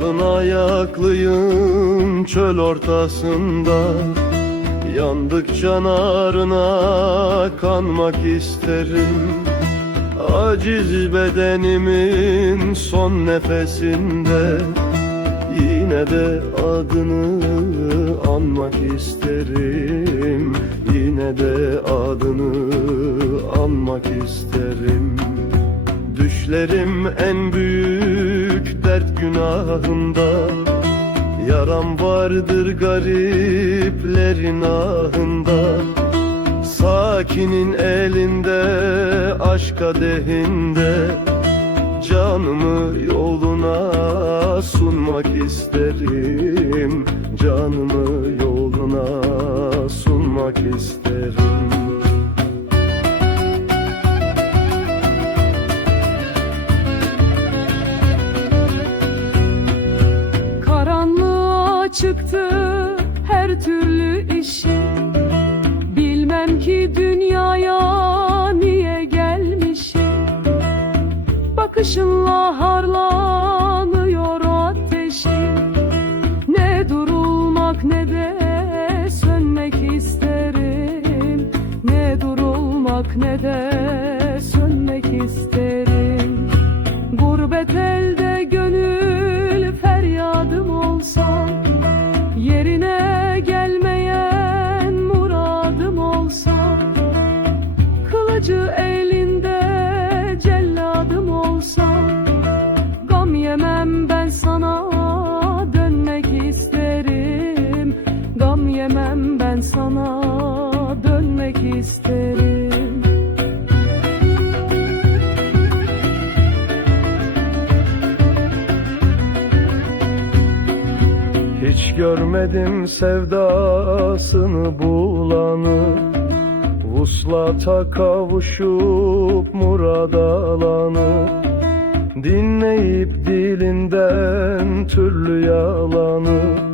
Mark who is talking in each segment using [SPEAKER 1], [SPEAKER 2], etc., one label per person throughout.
[SPEAKER 1] Yalın ayaklıyım çöl ortasında. Yandıkça narına kanmak isterim. Aciz bedenimin son nefesinde. Yine de adını anmak isterim. Yine de adını anmak isterim. Düşlerim en büyük dert günahında. Yaram vardır gariplerin ahında. Sakinin elinde aşk kadehinde. Canımı yoluna sunmak isterim. Canımı yoluna sunmak isterim
[SPEAKER 2] Bakışınla harlanıyor ateşi. Ne durulmak ne de sönmek isterim. Ne durulmak ne de ben sana dönmek isterim.
[SPEAKER 1] Hiç görmedim sevdasını bulanı. Vuslata kavuşup murad alanı. Dinleyip dilinden türlü yalanı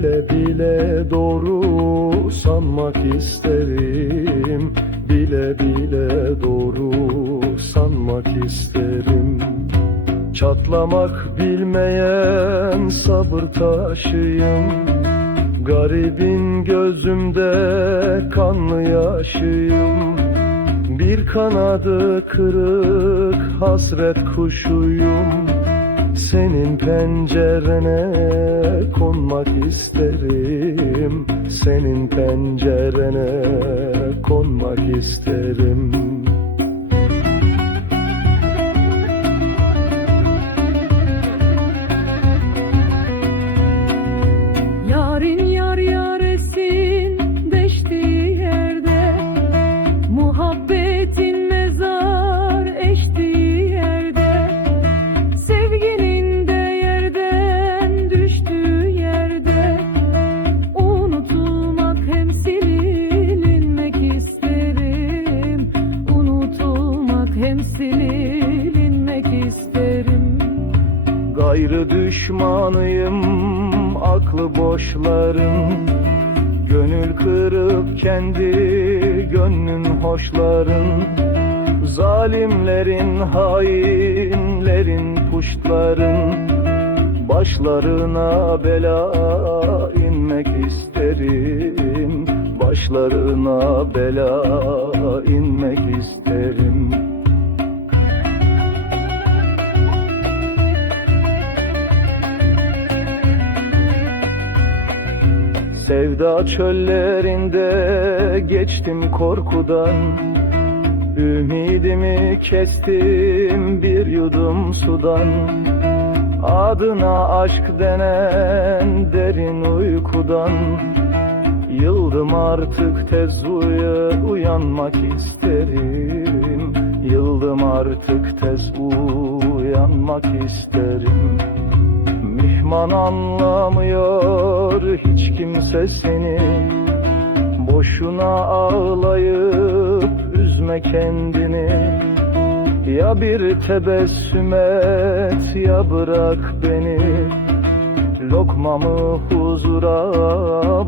[SPEAKER 1] Bile bile doğru sanmak isterim. Bile bile doğru sanmak isterim. Çatlamak bilmeyen sabır taşıyım. Garibin gözümde kanlı yaşıyım. Bir kanadı kırık hasret kuşuyum Senin pencerene konmak isterim. Senin pencerene konmak isterim
[SPEAKER 2] Hem silinmek isterim.
[SPEAKER 1] Gayrı düşmanıyım aklı boşların Gönül kırıp kendi gönlün hoşların. Zalimlerin, hainlerin, puştların Başlarına bela inmek isterim. Başlarına bela inmek isterim Sevda çöllerinde geçtim korkudan. Ümidimi kestim bir yudum sudan. Adına aşk denen derin uykudan. Yıldım artık tez uya, uyanmak isterim. Yıldım artık tez uyanmak isterim. Mihman anlamıyor hiç kimse seni. Boşuna ağlayıp üzme kendini. Ya bir tebessüm et ya bırak beni. Lokmamı huzura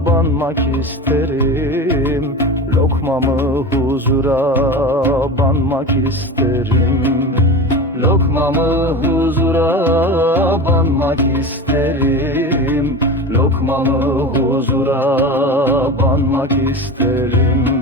[SPEAKER 1] banmak isterim? Lokmamı huzura banmak isterim? Lokmamı huzura banmak isterim Lokmamı huzura banmak isterim